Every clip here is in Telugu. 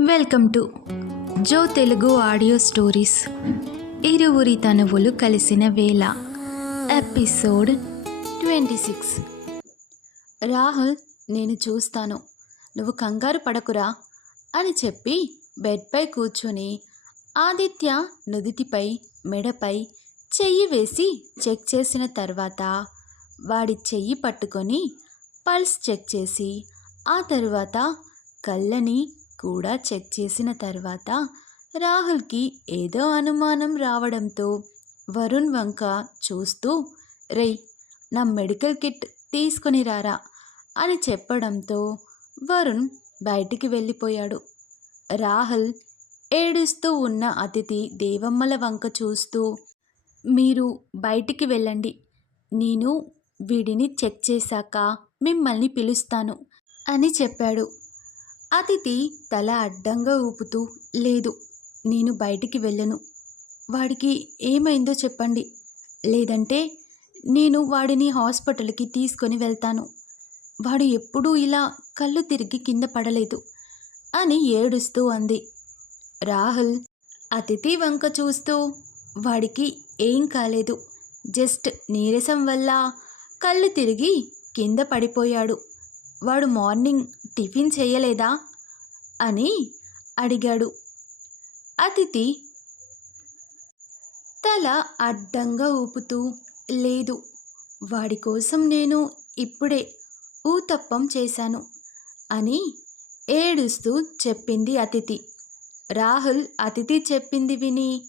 వెల్కమ్ టు జో తెలుగు ఆడియో స్టోరీస్. ఇరువురి తనువులు కలిసిన వేళ. Episode twenty six. రాహుల్ నేను చూస్తాను. నువ్వు కంగారు పడకురా అని చెప్పి బెడ్పై కూర్చొని ఆదిత్య నుదిటిపై మెడపై చెయ్యి వేసి చెక్ చేసిన తర్వాత వాడి చెయ్యి పట్టుకొని పల్స్ చెక్ చేసి ఆ తర్వాత కళ్ళని కూడా చెక్ చేసిన తర్వాత రాహుల్కి ఏదో అనుమానం రావడంతో వరుణ్ వంక చూస్తూ రేయ్ నా మెడికల్ కిట్ తీసుకొని రారా అని చెప్పడంతో వరుణ్ బయటికి వెళ్ళిపోయాడు. రాహుల్ ఏడుస్తూ ఉన్న అతిథి దేవమ్మల వంక చూస్తూ మీరు బయటికి వెళ్ళండి. నేను వీడిని చెక్ చేశాక మిమ్మల్ని పిలుస్తాను అని చెప్పాడు. అతిథి తల అడ్డంగా ఊపుతూ లేదు నేను బయటికి వెళ్ళను. వాడికి ఏమైందో చెప్పండి. లేదంటే నేను వాడిని హాస్పిటల్కి తీసుకొని వెళ్తాను. వాడు ఎప్పుడూ ఇలా కళ్ళు తిరిగి కింద పడలేదు అని ఏడుస్తూ అంది. రాహుల్ అతిథి వంక చూస్తూ వాడికి ఏం కాలేదు. జస్ట్ నీరసం వల్ల కళ్ళు తిరిగి కింద పడిపోయాడు. వాడు మార్నింగ్ టిఫిన్ చేయలేదా? అని అడిగాడు. అతిథి తల అడ్డంగా ఊపుతూ లేదు వాడి కోసం నేను ఇప్పుడే ఊతప్పం చేశాను అని ఏడుస్తూ చెప్పింది అతిథి. రాహుల్ అతిథి చెప్పింది విని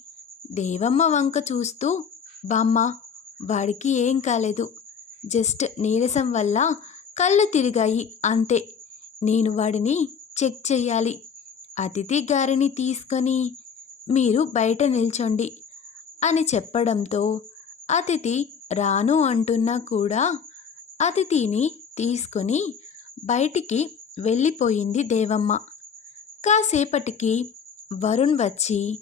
దేవమ్మ వంక చూస్తూ బామ్మ వాడికి ఏం కాలేదు. జస్ట్ నీరసం వల్ల కళ్ళు తిరిగాయి అంతే. నేను వాడిని చెక్ చేయాలి అతిథి గారిని తీసుకొని మీరు బయట నిల్చోండి అని చెప్పడంతో అతిథి రాను అంటున్నా కూడా అతిథిని తీసుకొని బయటికి వెళ్ళిపోయింది దేవమ్మ. కాసేపటికి వరుణ్ వచ్చి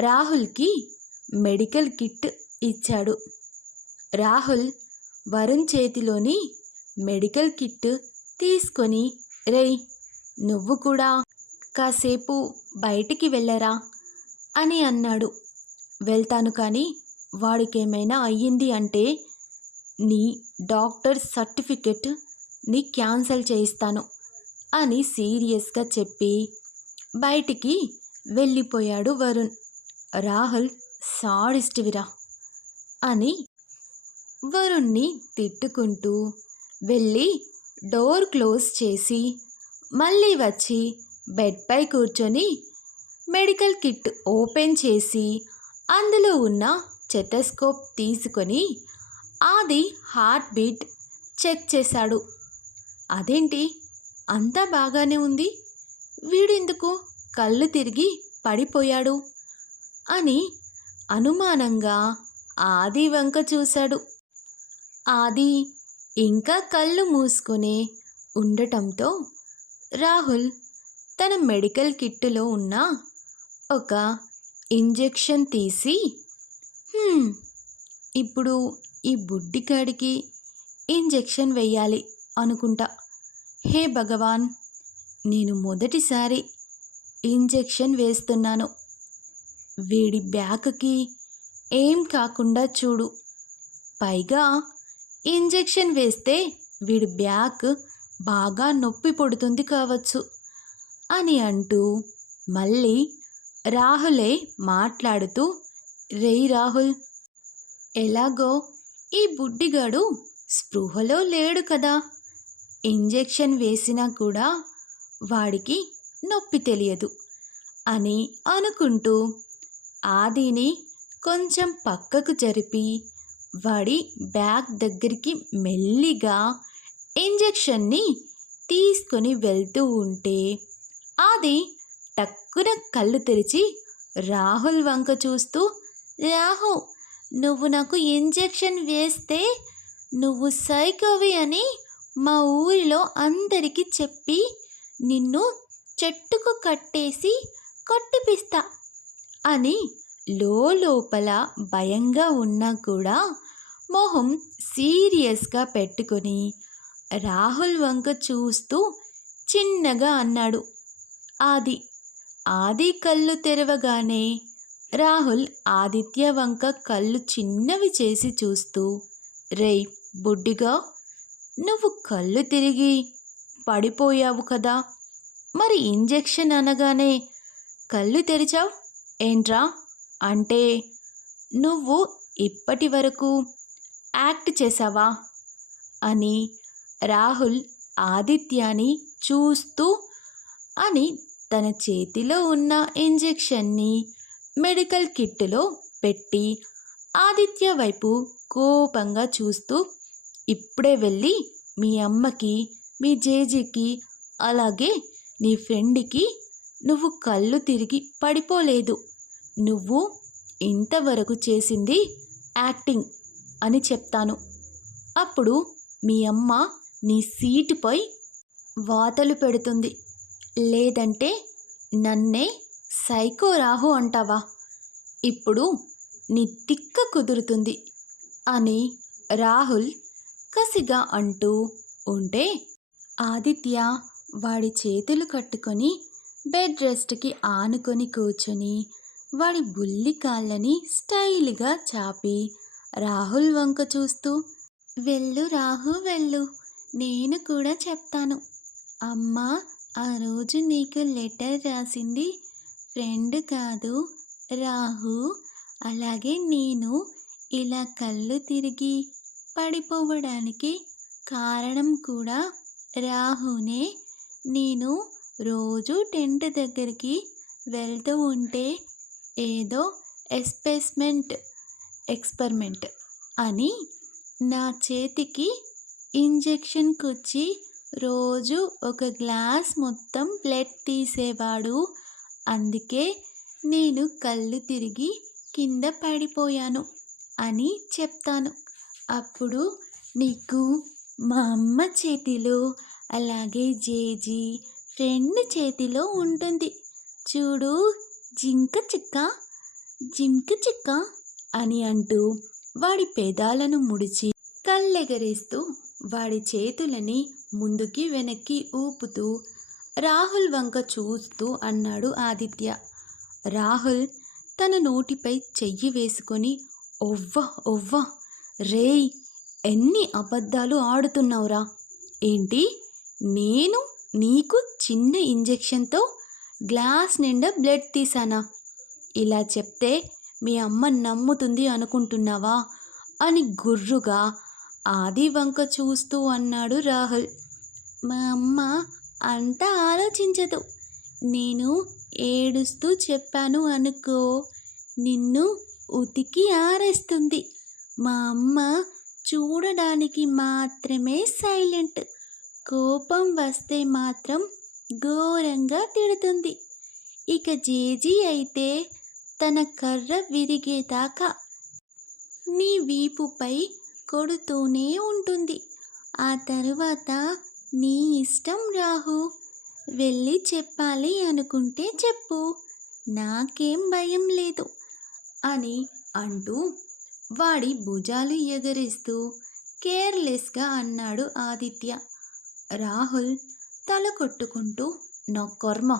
రాహుల్కి మెడికల్ కిట్ ఇచ్చాడు. రాహుల్ వరుణ్ చేతిలోని మెడికల్ కిట్ తీసుకొని రేయ్ నువ్వు కూడా కాసేపు బయటికి వెళ్ళరా? అని అన్నాడు. వెళ్తాను కానీ వాడికేమైనా అయ్యింది అంటే నీ డాక్టర్ సర్టిఫికెట్ని క్యాన్సిల్ చేయిస్తాను అని సీరియస్గా చెప్పి బయటికి వెళ్ళిపోయాడు వరుణ్. రాహుల్ సాడిస్టివిరా అని వరుణ్ణి తిట్టుకుంటూ వెళ్ళి డోర్ క్లోజ్ చేసి మళ్ళీ వచ్చి బెడ్పై కూర్చొని మెడికల్ కిట్ ఓపెన్ చేసి అందులో ఉన్న చెతస్కోప్ తీసుకొని ఆది హార్ట్ బీట్ చెక్ చేశాడు. అదేంటి? అంతా బాగానే ఉంది? వీడెందుకు కళ్ళు తిరిగి పడిపోయాడు? అని అనుమానంగా ఆది వంక చూశాడు. ఆది ఇంకా కళ్ళు మూసుకునే ఉండటంతో రాహుల్ తన మెడికల్ కిట్టులో ఉన్న ఒక ఇంజెక్షన్ తీసి ఇప్పుడు ఈ బుడ్డికాడికి ఇంజెక్షన్ వెయ్యాలి అనుకుంటా. హే భగవాన్ నేను మొదటిసారి ఇంజెక్షన్ వేస్తున్నాను. వీడి బ్యాక్కి ఏం కాకుండా చూడు. పైగా ఇంజెక్షన్ వేస్తే వీడి బ్యాక్ బాగా నొప్పి పడుతుంది కావచ్చు అని అంటూ మళ్ళీ రాహులే మాట్లాడుతూ రేయ్ రాహుల్ ఎలాగో ఈ బుడ్డిగాడు స్పృహలో లేడు కదా. ఇంజెక్షన్ వేసినా కూడా వాడికి నొప్పి తెలియదు అని అనుకుంటూ ఆదిని కొంచెం పక్కకు జరిపి వాడి బ్యాగ్ దగ్గరికి మెల్లిగా ఇంజెక్షన్ని తీసుకొని వెళ్తూ ఉంటే అది టక్కున కళ్ళు తెరిచి రాహుల్ వంక చూస్తూ రాహు నువ్వు నాకు ఇంజెక్షన్ వేస్తే నువ్వు సైకోవి అని మా ఊరిలో అందరికీ చెప్పి నిన్ను చెట్టుకు కట్టేసి కొట్టిపిస్తా అని లోపల భయంగా ఉన్నా కూడా మొహం సీరియస్గా పెట్టుకొని రాహుల్ వంక చూస్తూ చిన్నగా అన్నాడు. ఆది ఆది కళ్ళు తెరవగానే రాహుల్ ఆదిత్య వంక కళ్ళు చిన్నవి చేసి చూస్తూ రేయ్ బుడ్డిగా నువ్వు కళ్ళు తిరిగి పడిపోయావు కదా మరి ఇంజెక్షన్ అనగానే కళ్ళు తెరిచావు? ఏంట్రా? అంటే నువ్వు ఇప్పటి వరకు యాక్ట్ చేసావా అని రాహుల్ ఆదిత్యాని చూస్తూ అని తన చేతిలో ఉన్న ఇంజెక్షన్ని మెడికల్ కిట్లో పెట్టి ఆదిత్య వైపు కోపంగా చూస్తూ ఇప్పుడే వెళ్ళి మీ అమ్మకి మీ జేజీకి అలాగే నీ ఫ్రెండ్కి నువ్వు కళ్ళు తిరిగి పడిపోలేదు. నువ్వు ఇంతవరకు చేసింది యాక్టింగ్ అని చెప్తాను. అప్పుడు మీ అమ్మ నీ సీటుపై వాతలు పెడుతుంది. లేదంటే నన్నే సైకో రాహు అంటావా? ఇప్పుడు నీ తిక్క కుదురుతుంది అని రాహుల్ కసిగా అంటూ ఉంటే ఆదిత్య వాడి చేతులు కట్టుకొని బెడ్ రెస్ట్కి ఆనుకొని కూర్చొని వాడి బుల్లి కాళ్ళని స్టైల్గా చాపి రాహుల్ వంక చూస్తూ వెళ్ళు రాహు వెళ్ళు. నేను కూడా చెప్తాను. అమ్మా ఆ రోజు నీకు లెటర్ రాసింది ఫ్రెండ్ కాదు రాహు. అలాగే నేను ఇలా కళ్ళు తిరిగి పడిపోవడానికి కారణం కూడా రాహునే. నేను రోజు టెంట్ దగ్గరికి వెళ్తూ ఉంటే ఏదో ఎస్పెస్మెంట్ ఎక్స్పెరిమెంట్ అని నా చేతికి ఇంజెక్షన్ కుచ్చి రోజు ఒక గ్లాస్ మొత్తం బ్లడ్ తీసేవాడు. అందుకే నేను కళ్ళు తిరిగి కింద పడిపోయాను అని చెప్తాను. అప్పుడు నీకు మా అమ్మ చేతిలో అలాగే జేజీ ఫ్రెండ్ చేతిలో ఉంటుంది. చూడు జింక చిక్క జింక చిక్క అని అంటూ వాడి పెదాలను ముడిచి కళ్ళెగరేస్తూ వాడి చేతులని ముందుకి వెనక్కి ఊపుతూ రాహుల్ వంక చూస్తూ అన్నాడు ఆదిత్య. రాహుల్ తన నోటిపై చెయ్యి వేసుకొని ఒవ్వ ఒవ్వ రేయ్ ఎన్ని అబద్ధాలు ఆడుతున్నావురా? ఏంటి? నేను నీకు చిన్న ఇంజెక్షన్తో గ్లాస్ నిండా బ్లడ్ తీసానా ఇలా చెప్తే మీ అమ్మ నమ్ముతుంది అనుకుంటున్నావా? అని గుర్రుగా ఆది వంక చూస్తూ అన్నాడు రాహుల్. మా అమ్మ అంతా ఆలోచించదు. నేను ఏడుస్తూ చెప్పాను అనుకో నిన్ను ఉతికి ఆరేస్తుంది. మా అమ్మ చూడడానికి మాత్రమే సైలెంట్. కోపం వస్తే మాత్రం ఘోరంగా తిడుతుంది. ఇక జేజీ అయితే తన కర్ర విరిగేదాకా నీ వీపుపై కొడుతూనే ఉంటుంది. ఆ తరువాత నీ ఇష్టం రాహు వెళ్ళి చెప్పాలి అనుకుంటే చెప్పు. నాకేం భయం లేదు అని అంటూ వాడి భుజాలు ఎగరేస్తూ కేర్లెస్గా అన్నాడు ఆదిత్య. రాహుల్ తల కొట్టుకుంటూ నా కర్మ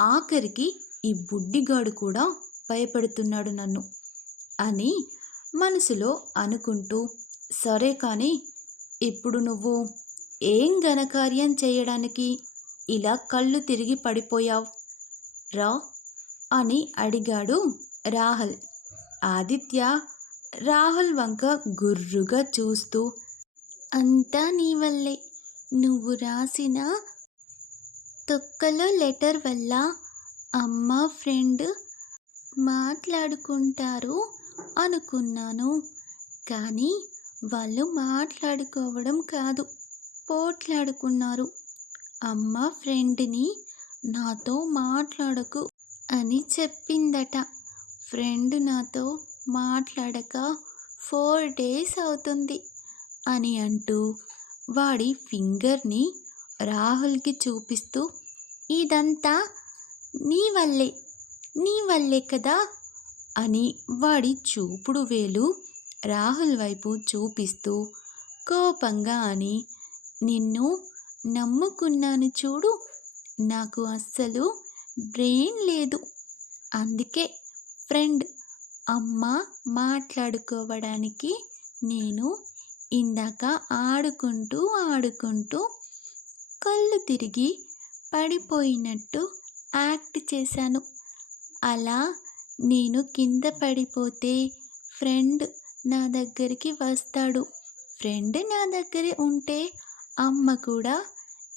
ఆఖరికి ఈ బుడ్డిగాడు కూడా భయపెడుతున్నాడు నన్ను అని మనసులో అనుకుంటూ సరే కానీ ఇప్పుడు నువ్వు ఏం ఘనకార్యం చేయడానికి ఇలా కళ్ళు తిరిగి పడిపోయావు? రా అని అడిగాడు రాహుల్. ఆదిత్య రాహుల్ వంక గుర్రుగా చూస్తూ అంతా నీ వల్లే. నువ్వు రాసిన తొక్కలో లెటర్ వల్ల అమ్మ ఫ్రెండ్ మాట్లాడుకుంటారు అనుకున్నాను. కానీ వాళ్ళు మాట్లాడుకోవడం కాదు పోట్లాడుకున్నారు. అమ్మ ఫ్రెండ్ని నాతో మాట్లాడకు అని చెప్పిందట. ఫ్రెండ్ నాతో మాట్లాడక ఫోర్ డేస్ అవుతుంది అని అంటూ వాడి ఫింగర్ని రాహుల్కి చూపిస్తూ ఇదంతా నీ వల్లే నీ వల్లే కదా? అని వాడి చూపుడు వేలు రాహుల్ వైపు చూపిస్తూ కోపంగా అని నిన్ను నమ్ముకున్నాను చూడు నాకు అస్సలు బ్రెయిన్ లేదు. అందుకే ఫ్రెండ్ అమ్మ మాట్లాడుకోవడానికి నేను ఇందాక ఆడుకుంటూ ఆడుకుంటూ కళ్ళు తిరిగి పడిపోయినట్టు యాక్ట్ చేశాను. అలా నేను కింద పడిపోతే ఫ్రెండ్ నా దగ్గరికి వస్తాడు. ఫ్రెండ్ నా దగ్గర ఉంటే అమ్మ కూడా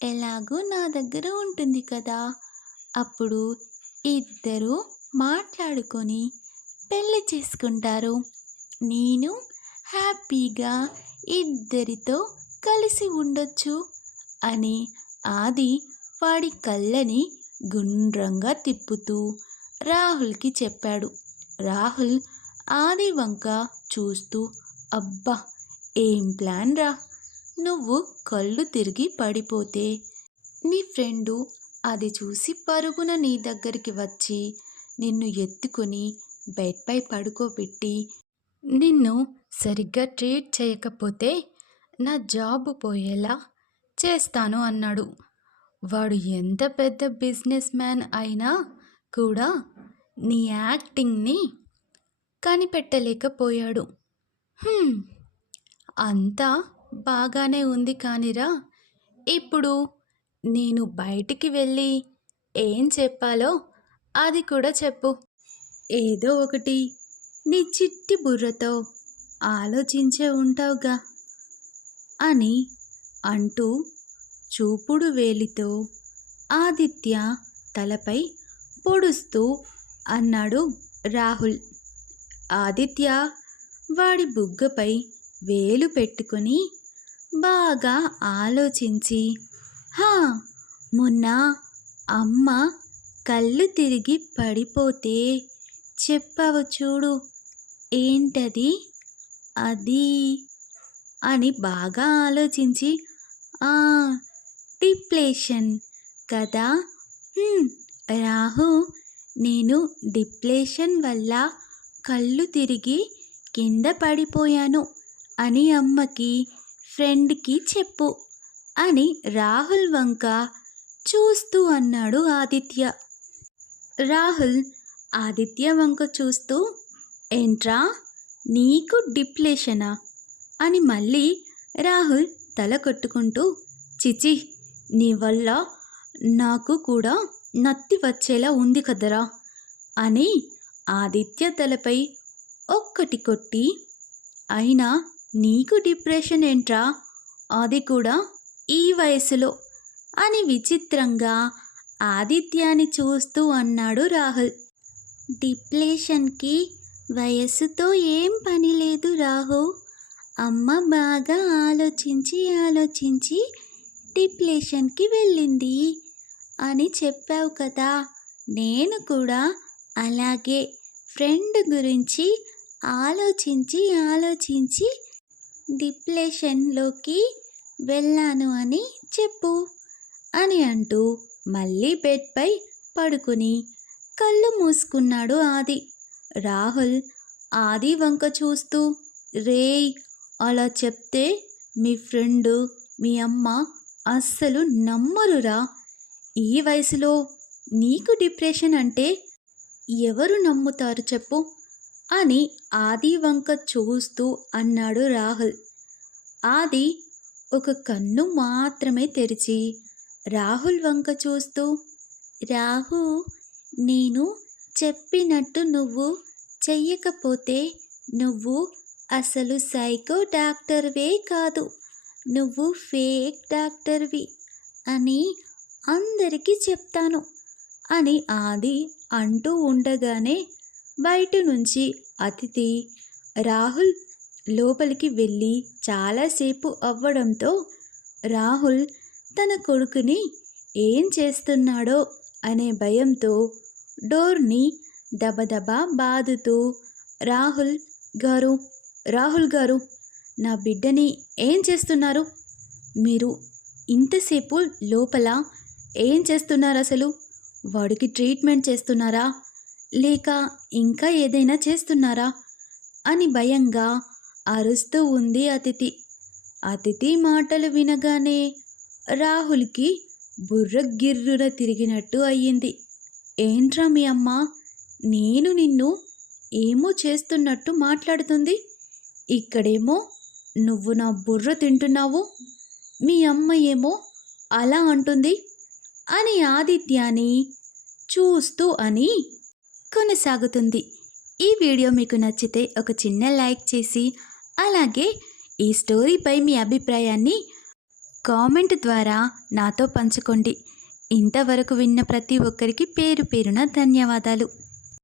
ఎలాగూ నా దగ్గర ఉంటుంది కదా. అప్పుడు ఇద్దరు మాట్లాడుకొని పెళ్ళి చేసుకుంటారు. నేను హ్యాపీగా ఇద్దరితో కలిసి ఉండొచ్చు అని ఆది వాడి కళ్ళని గుండ్రంగా తిప్పుతూ రాహుల్కి చెప్పాడు. రాహుల్ ఆది వంక చూస్తూ అబ్బా ఏం ప్లాన్ రా? నువ్వు కళ్ళు తిరిగి పడిపోతే నీ ఫ్రెండు అది చూసి పరుగున నీ దగ్గరికి వచ్చి నిన్ను ఎత్తుకొని బెడ్పై పడుకోబెట్టి నిన్ను సరిగ్గా ట్రీట్ చేయకపోతే నా జాబ్ పోయేలా చేస్తాను అన్నాడు. వాడు ఎంత పెద్ద బిజినెస్ మ్యాన్ అయినా కూడా నీ యాక్టింగ్ని కనిపెట్టలేకపోయాడు. అంతా బాగానే ఉంది కానిరా ఇప్పుడు నేను బయటికి వెళ్ళి ఏం చెప్పాలో అది కూడా చెప్పు. ఏదో ఒకటి నీ చిట్టి బుర్రతో ఆలోచించే ఉంటావుగా? అని అంటూ చూపుడు వేలితో ఆదిత్య తలపై పొడుస్తూ అన్నాడు రాహుల్. ఆదిత్య వాడి బుగ్గపై వేలు పెట్టుకొని బాగా ఆలోచించి హా మొన్న అమ్మ కళ్ళు తిరిగి పడిపోతే చెప్పావు చూడు ఏంటది? అది? అని బాగా ఆలోచించి "ఆ, డిప్లేషన్ కదా? రాహు నేను డిప్లేషన్ వల్ల కళ్ళు తిరిగి కింద పడిపోయాను అని అమ్మకి ఫ్రెండ్కి చెప్పు అని రాహుల్ వంక చూస్తూ అన్నాడు ఆదిత్య. రాహుల్ ఆదిత్య వంక చూస్తూ ఏంట్రా నీకు డిప్లేషనా? అని మళ్ళీ రాహుల్ తల కొట్టుకుంటూ చిచి నీ వల్ల నాకు కూడా నత్తి వచ్చేలా ఉంది కదరా అని ఆదిత్య తలపై ఒక్కటి కొట్టి అయినా నీకు డిప్రెషన్ ఏంట్రా? అది కూడా ఈ వయసులో అని విచిత్రంగా ఆదిత్యాన్ని చూస్తూ అన్నాడు రాహుల్. డిప్లేషన్కి వయస్సుతో ఏం పని లేదు రాహు. అమ్మ బాగా ఆలోచించి ఆలోచించి డిప్లేషన్కి వెళ్ళింది. అని చెప్పావు కదా నేను కూడా అలాగే ఫ్రెండ్ గురించి ఆలోచించి ఆలోచించి డిప్లేషన్లోకి వెళ్ళాను అని చెప్పు అని అంటూ మళ్ళీ బెడ్పై పడుకుని కళ్ళు మూసుకున్నాడు ఆది. రాహుల్ ఆది వంక చూస్తూ రేయ్ అలా చెప్తే మీ ఫ్రెండ్ మీ అమ్మ అస్సలు నమ్మరురా. ఈ వయసులో నీకు డిప్రెషన్ అంటే ఎవరు నమ్ముతారు చెప్పు అని ఆది వంక చూస్తూ అన్నాడు రాహుల్. ఆది ఒక కన్ను మాత్రమే తెరిచి రాహుల్ వంక చూస్తూ రాహు నేను చెప్పినట్టు నువ్వు చెయ్యకపోతే నువ్వు అసలు సైకో డాక్టర్వే కాదు. నువ్వు ఫేక్ డాక్టర్వి అని అందరికీ చెప్తాను అని ఆది అంటూ ఉండగానే బయట నుంచి అతిథి రాహుల్ లోపలికి వెళ్ళి చాలాసేపు అవ్వడంతో రాహుల్ తన కొడుకుని ఏం చేస్తున్నాడో అనే భయంతో డోర్ని దబదబా బాదుతూ రాహుల్ గారు రాహుల్ గారు నా బిడ్డని ఏం చేస్తున్నారు? మీరు ఇంతసేపు లోపల ఏం చేస్తున్నారు అసలు వాడికి ట్రీట్మెంట్ చేస్తున్నారా? లేక ఇంకా ఏదైనా చేస్తున్నారా? అని భయంగా అరుస్తూ ఉంది అతిథి. అతిథి మాటలు వినగానే రాహుల్కి బుర్రగిర్రున తిరిగినట్టు అయ్యింది. ఏంట్రా మీ అమ్మ? నేను నిన్ను ఏమో చేస్తున్నట్టు మాట్లాడుతుంది. ఇక్కడేమో నువ్వు నా బుర్ర తింటున్నావు. మీ అమ్మ ఏమో అలా అంటుంది అని ఆదిత్యాని చూస్తూ అని కొనసాగుతుంది. ఈ వీడియో మీకు నచ్చితే ఒక చిన్న లైక్ చేసి అలాగే ఈ స్టోరీపై మీ అభిప్రాయాన్ని కామెంట్ ద్వారా నాతో పంచుకోండి. ఇంతవరకు విన్న ప్రతి ఒక్కరికి పేరు పేరున ధన్యవాదాలు.